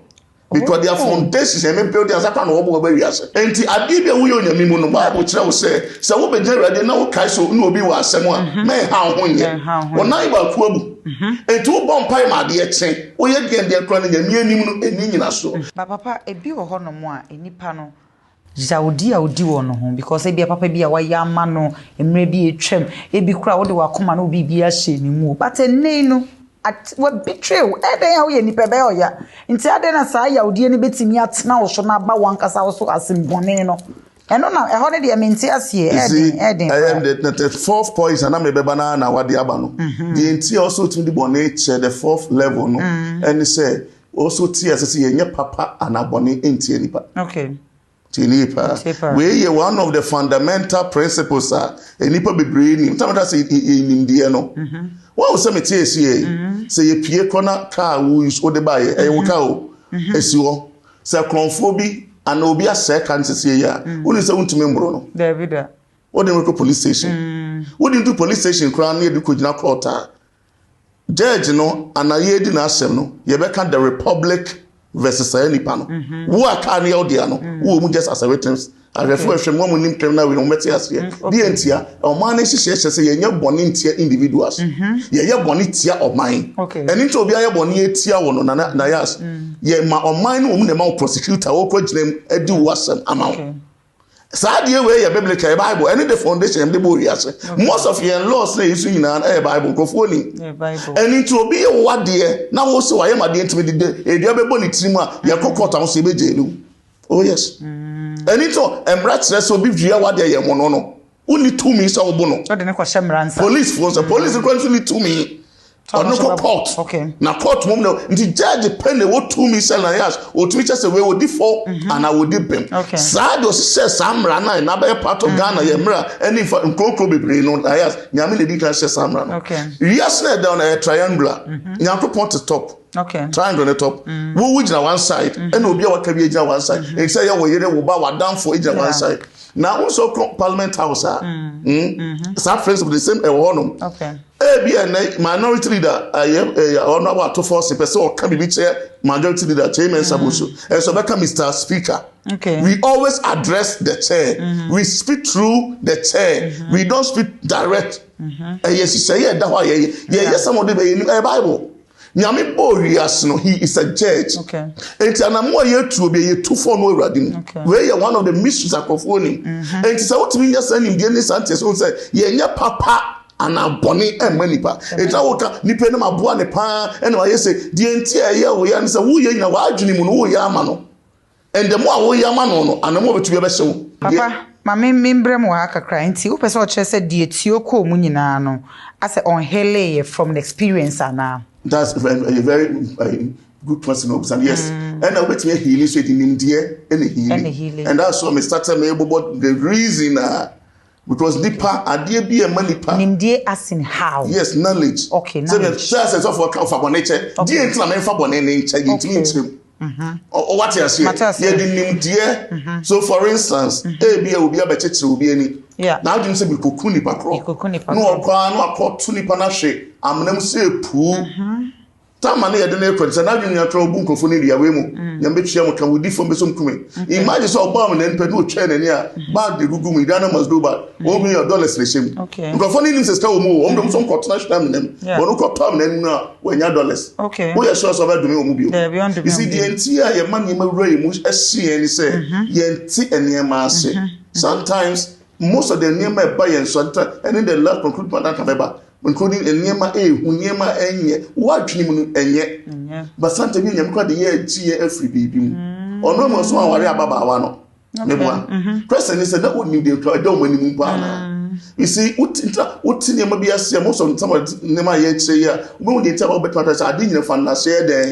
because their foundations and build their zakwa no wo ba wiase enti ade bia wo yo nyame mu no Bible kire wo se wo be generally na wo kai so na obi wa asem a me ha ho nye wona ba ku abu enti wo bon pai ma de echen wo ye de kro na nyame anim no eni nyina so papa ebi wo ho no mo a enipa no Jaudi audi wono ho because ebi papa bi a waya ama no emre bi etwem ebi kura wo de wakoma no obi bi a hye ni mu but enei no at what betrayal eden ya wo ye nipa be oya nti ade na sa ya odi ni betimi atena wo so na ba wankasa wo so asimbone no And no, I heard the amentias here. The fourth point, and I'm a banana na what the abano. The NT also to the bonnet, the fourth level, no, and they say also tears as a papa and a bonnet in Tienipa. Okay. Tinipa. We are one of the fundamental principles are a nipper be breathing. Sometimes in Indiano. What was some tears here? Say a Pierre corner car who is or the buy a cow. As you say, conphobia and obia second to see ya. What is a to member? David. What do you go police station? What do you do police station crown near the Kujina quarter? Judge, no, and I didn't ask them, no, you better the Republic versus any panel. Who are carrying out the who just as a witness. I refer to one who named criminal with Metias here. The entire or manage to say, you're born in tier individuals. You're born in tier of mine. Okay. And into be a born in tier one on Nayas. Ye ma or mine woman amount prosecutor or coach them do was some amount. Sad year where your biblical Bible, any the foundation and the Burias. Most of your laws say you know a Bible go for and into be a what dear. Now also I am at the end of the day. A diable trima, your cocoa town Sibejelu. Oh, yes. And into embrace so be via what they are mono. Only 2 minutes or bono. Police force, police eventually 2 minutes. Or no court. Okay. Now court moment the judge penny what 2 minutes and I ask or 2 minutes away would default and I would dip him. Okay. Sad says Sam Rana and another part of Ghana Yamra and if Coco be brain on I ask Yamini didn't say Sam Rana. Okay. Yes, down a triangular. Yanko point to top. Okay. Triangle on the top. Who which on one side and will be our career on one side. And say you will down for each on one side. Now also Parliament House some friends of the same okay. A minority leader, I am a what to force a person or can be chair majority leader chairman Sabusu. And so become Mr. Speaker. Okay. We always address the chair. We speak through the chair. We don't speak direct. Yes, you say that why yes, somebody in a Bible. Nyame Borias no, he is a judge. Okay. It's an amor year to be a 2-4 no radim. Okay. Where you're one of the mysteries of performing. And it's what we just send him the Sanchez who say, yeah, papa. And a bonny and manipa. It's our Nipena Mabuane pa, and I say, the entire year we answer who you know, why Jimmy Yamano. And the more we Yamano, and the more to be a vessel. Papa, my membrem waka crying, see, Upeso said, the Tioko Muninano, as on Hele from the experience now. That's a very good person, and yes. And I wait me healing straight in India and healing. And that's why I started me about the reason. Because Nipa, I dear be a money pa. Nimdie as in how? Yes, knowledge. Okay, knowledge. So the of what for nature. Dear Clamen for nature, you or what you say? Yeah, the so for instance, A be will be a better to be any. Yeah. Now you say we kukuni pakro. No, no, caught Tunipanache. I'm them say poo. Tamani adene kwetsa na dwun yatro bu nkofoni dia we mu nyambe tua mu kan wodi fom besom kume imagine so ba mu na npa no twa nani a ba de gugu mu dana must do ba o mi $1 le shem nkofoni nim sister o mu o mdom so nkotna shna menem bono kotom na nu a wanya $. Okay wo ye sure so ba dumi o mu bio you see the entire ye man ye mawura ye mu ahye ni say ye nti enema ase sometimes most of the enema ba ye so and in the last conclude that beba including enema hunyema enye watwini mu enye but sometimes you nyam kwa de ye tie afri bibi mu ono mo so aware ababa wa no meboa person is that woni de to do mani mu pa na you see uti nyama bi ase most of some nema ye kire ya wo de taba beto ata ade nyina fa na share den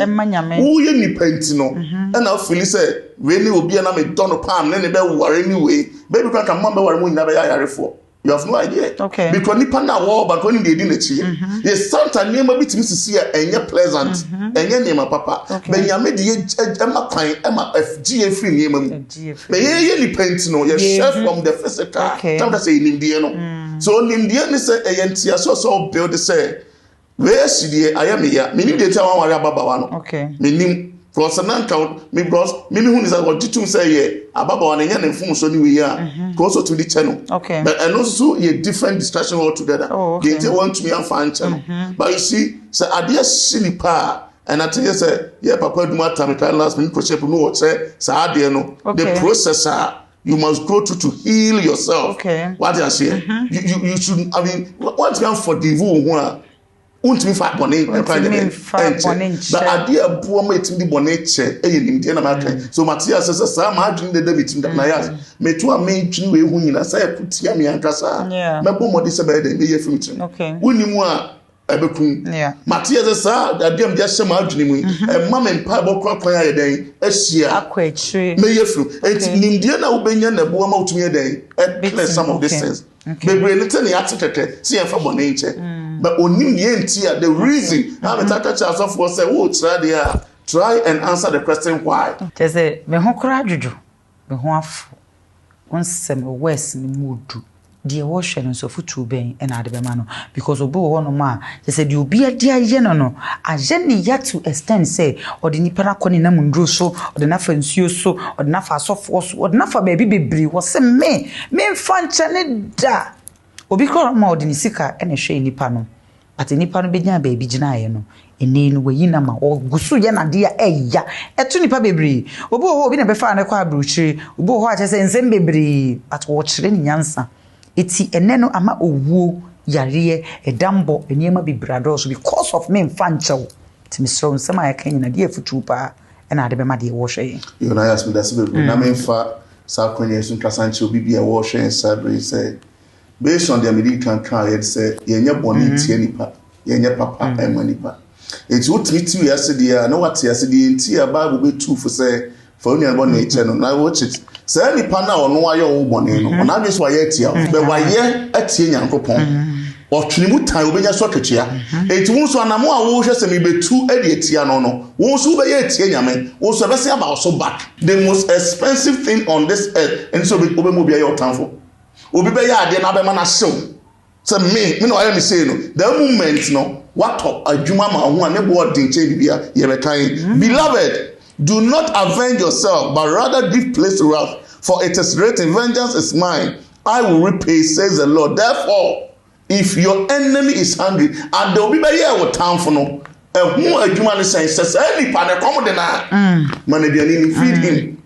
wo ye ni penti no na afili say we ni obi na me don palm ne be ware ni we baby kan kan mama ware mu nyina be ya yarefo. You have no idea. Okay. Because nipa na war but when they didn't achieve. Yes, sometimes name bit Mrs. See and pleasant and your name papa. But you made the Emma Pine, Emma FGA free name. But ye paint no, your chef from the physical. Okay. Time to say in Indiano. So in Indian say a yentia so build the say. Where she I am here. Meaning they tell one baba one. Okay. Meaning because nan count me because me who is what you say here ababa one yan phone so ni we here also to the channel. Okay. But and also a different distraction altogether. Oh, okay. They want me and fan channel. But you see, so idea silly pa and I tell you say yeah papa do my time last minute crochet no what say sa idea no the processor you must go to heal yourself. Okay. What I say you should I mean what you for the who untimi fa bone but idea bo ma etimi bone che nimde na maka so Matthias says sa ma adwin de David Nayas metu a me twini we hu nyina sa ekutia me ankasa mebo modi se be de me ye fim twini unimu a ebekun Matthias sa adem dia hye ma adwini mu e ma me mpa bo kwakwan aye den ahia akwatire me ye fim enti nimde na wo benya na bo ma utumi den clear some of these things bebre little ya tetete si enfa bone nche but onim ye ntia the reason how me taka cha so for say wo try and answer the question why say me ho kra dwudwo me ho afo onsem west ni mudu die wo hwe no so futu ben e na ade be ma no because obi wo no ma say the obi ade aye no aje ni ya to extend say odi ni para koni na mundro so odi na fa nsuo so odi na fa asofo so odi na fa ba bi bebri wo se me mfa nche ne da obi kro ma odi ni sika e na hwe nipa no ati nipa no benya ba bi gina aye no ene no wayi na ma ogusu ye na dia eya etu nipa bebri obi na be fa na kwa abruchiri obi ho ache se nsem bebri at wo chire ni nyansa eti ene no ama owuo yare edambo eniema bebrado so because of me mfa nchew ti misro nsema ya kan nyina dia futu pa ena ade be ma de wo hwe you na yas me da se bebri na me mfa sa kwenye sun kasanche obi bia wo hwe sabre say based on the American card say yenye boni tie nipa yenye papa emanipa eti utiti yasede na wate yasede enti bible be two for say for only about nature no na watch it say nipa na ono aye wo boni no na be so aye tie be waye atie nyankopon otwene mu tan obenya so twetwea eti wo so anamo a wo hwe se me be two e de etia no wo so be ye etie nyame wo so be say about so back the most expensive thing on this earth and so be obemo bia your tanfo obi be ya ade na be ma na show say me no I am saying no the moment no what adwuma ma ho ane bo odin che bibia ye be kan beloved do not avenge yourself but rather give place to wrath for it is written vengeance is mine I will repay says the Lord therefore if your enemy is hungry and the obi be here what time for no ehun adwuma ne sense any pa na come de na man e ni feed him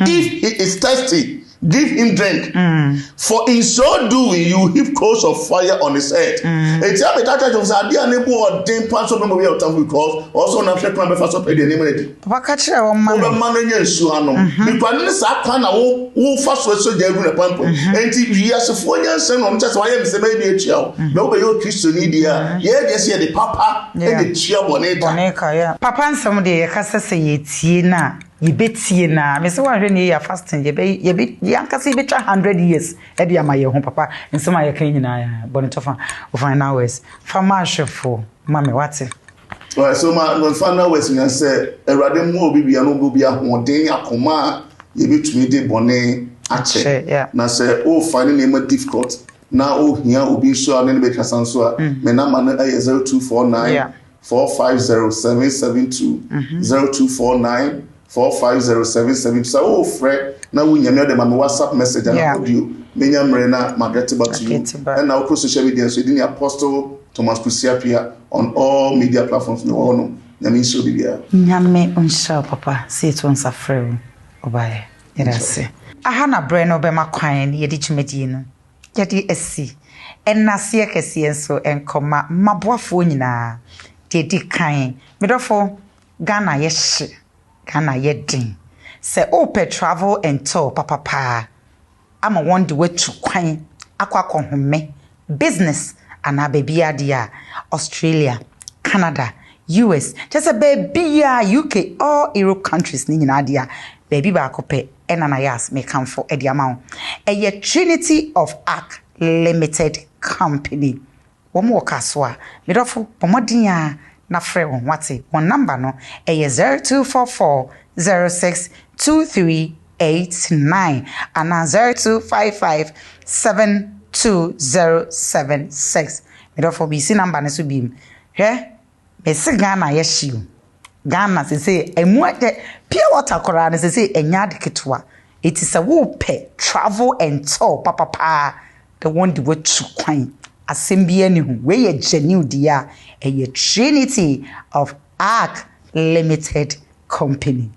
if he is thirsty give him drink for in so doing you heap coals of fire on his head eti am that church of sadia ne bo odin pass up be out because also na hwe kwan be fast up the name ready papa ka kire wo man wo be man nya nsu hanom mi kwa ne sa kwa na wo fast so je gu na pampo enti wiasefo nya nsem no mcha se wa ye mse be bi etua wo na wo be yo kristo ni dia ye de se de papa e de tua boneka ya papa nsem de ye kasa se ye tie na yebetie na me se wa hwe ne ya fasting ye yankasi be 100 years e de amaye ho papa nsem aye kan nyina ya bonitofa of final words famashefo mame wate well so my final words na say erade mu obi bia no obi ahoden akoma ye betumi de bone ache na say o find name difficult na o hia obi so na be kasan so a me number na 0249 450772 0249 450772 so friend na wunyame de ma WhatsApp message and audio menya mre na magrete back to you and now across social media so the apostle Thomas Kusiapia on all media platforms no no nyame so bibia nyame onsha papa say it once afrew obaye yerase aha na bre no be makwan ye di chimedi no ye di esi enase kese so enkoma maboafo nyina de di kan medofo Ghana yeshi Ghana yedin say ope travel and tour papa ama one the way to kwan akwa konhome business ana bebia dia Australia Canada US just a baby UK all Europe countries ni nyina dia baby ba kope ena Nayas me come for edi amount a Trinity of Arc Limited Company womo kaswa medofo pomodin ya na frɛ won wate won number no 0244062389 and 0255720076 medofo bi si number ne so bim hwɛ me se Ghana ya hyiu Ghana se emu ade pure water kora ne se enya de ketwa it is a wo pɛ travel and tour papa the one the way to kwan asembia ni hu we ye genuine dia a Trinity of Arc Limited Company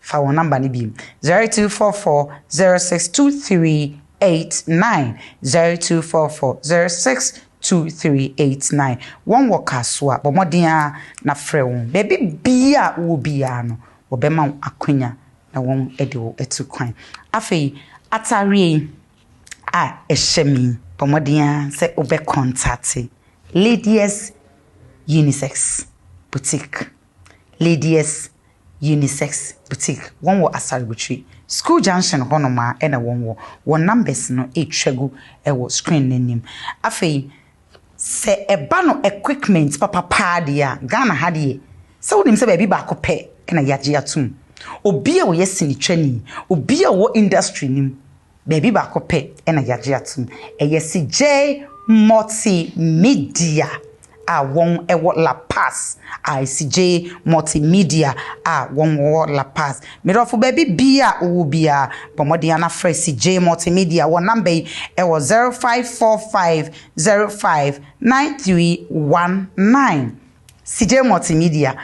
fa won number ni bi 0244062389 024406 2389 one waka so a bomodia na frɛ won baby bia wo bia no obema akwanya na won ede wo etu kwan afei atare a ehemi bomodia se obe contact Ladies Unisex Boutique. Ladies Unisex Boutique. One wo Asaributri. School Junction honoma ena one numbers no etwegu ewo screen nenim. Afei se eba no equipment papa dia Ghana hadie. Se wonim se baby ba ko pe ena yaje atum. Obi a wo yesini twani, obi a wo industry nim. Baby ba ko pe ena yaje atum. Eyesi J Multimedia a won ewo La Paz ICJ Multimedia a won wo La Paz mirofo baby bia wo bia pomodi ana fresh CJ Multimedia wo number ewo 0545059319 CJ Multimedia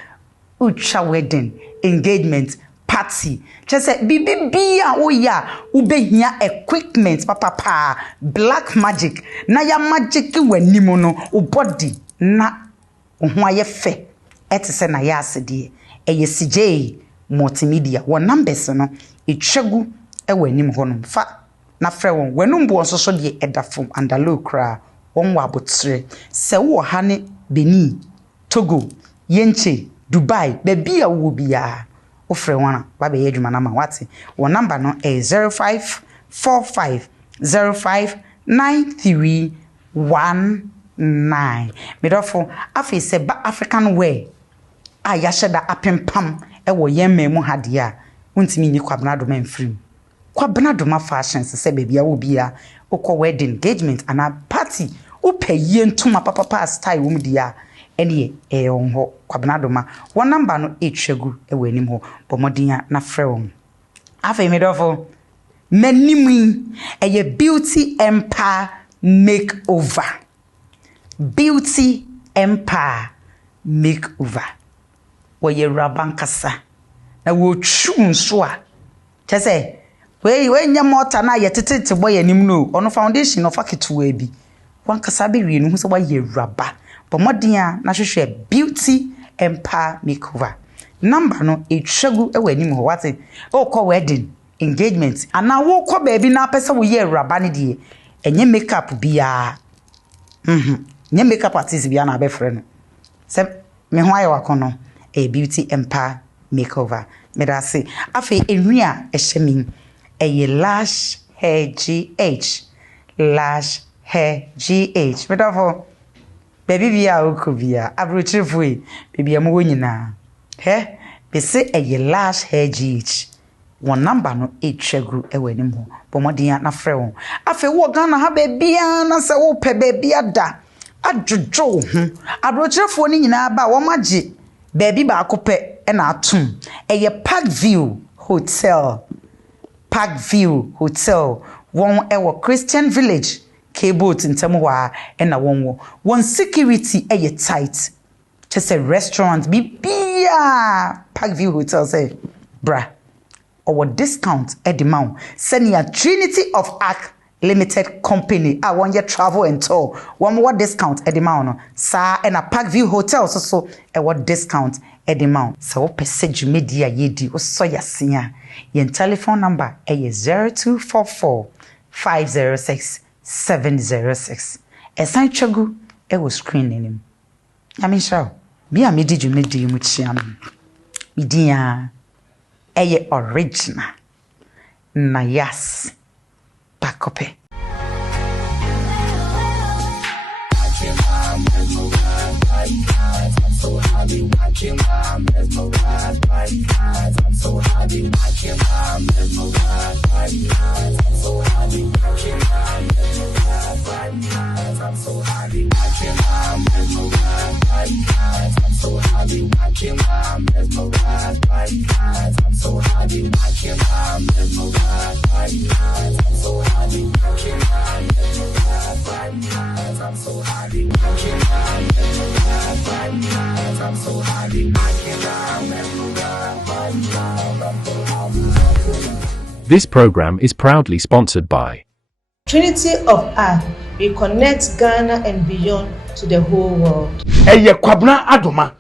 ultra wedding engagement party just bibi bia wo ya wo behia equipment papa black magic na ya magic wanimu no wo body na ho aye fe etese na ya asede eye CJ Multimedia wo numbers no etwegu ewanim ho no fa na frɛ won wanum bo so de edafom andalo kra won wa abotre se wo ha ne Benin Togo Yenche Dubai bebia wo bia ofre wana ba be yedwuma na ma wate wo number no is 0545059319 medofo afi se ba African wear a ya sheda apempam e wo yemme mu hade a untimi ni kwabna do man free kwabna do ma fashions se bebia wo bia okọ wedding engagement ana party upaye ntuma papa style wo mu dia ene onho kwabna do ma wo number no etwegu e wanim ho bomodin na frɛ wo afa medofo manimu eye beauty empire makeover beauty empire makeover wo ye rabankasa na wo twun so a tese we nya mota na ye tetete boy anim no ono foundation of aketuwa bi wankasa be wie no hu se wa ye raba bomodin na hwehwe beauty empire makeover number no etwegu ewanim ho wate o call wedding engagement ana wo kọ baby na pese wo ye raba ne die enye makeup bia nye makeup artist bia na be frɛ no se me ho aye wakono a beauty empire makeover me da se afi enua ehyemin eye lash hair gh lash hair gh me da fo baby bia okobia abrochirefui baby amu nyina he be se eye lash hair gh one number no etwegu ewanim ho bomodin na frɛ won afi wo Ghana ha bebia na se wo pɛ bebia da adwojo ho abrochirefo ni nyina ba wo magye baby ba akopɛ na atum eye Park View Hotel won ewo Christian Village K-boat ntemu wa na won security eye tight just a restaurant bibia Park View Hotel say bra or discount at the mount senior Trinity of Arc Limited Company I want your travel and tour one more discount at the mount sa and a Park View Hotel so a what discount at the mount so passage media yedi so yasia yen telephone number is 0244 506 706 esan chagu e wo screen nim amisha bi a medi dwumedi mu chia no media eye original Nayas bakope so happy watching my mesmerized by eyes. I'm so happy watching my mesmerized by eyes. I'm so happy watching my mesmerized by eyes. I'm so happy watching my mesmerized by eyes. I'm so happy watching my mesmerized by eyes. I'm so happy watching my mesmerized by eyes. I'm so happy watching my mesmerized by eyes. I'm so happy watching my mesmerized by eyes. I'm so happy I can remember. This program is proudly sponsored by Trinity of Arc We connect Ghana and beyond to the whole world. Eye kwabna adoma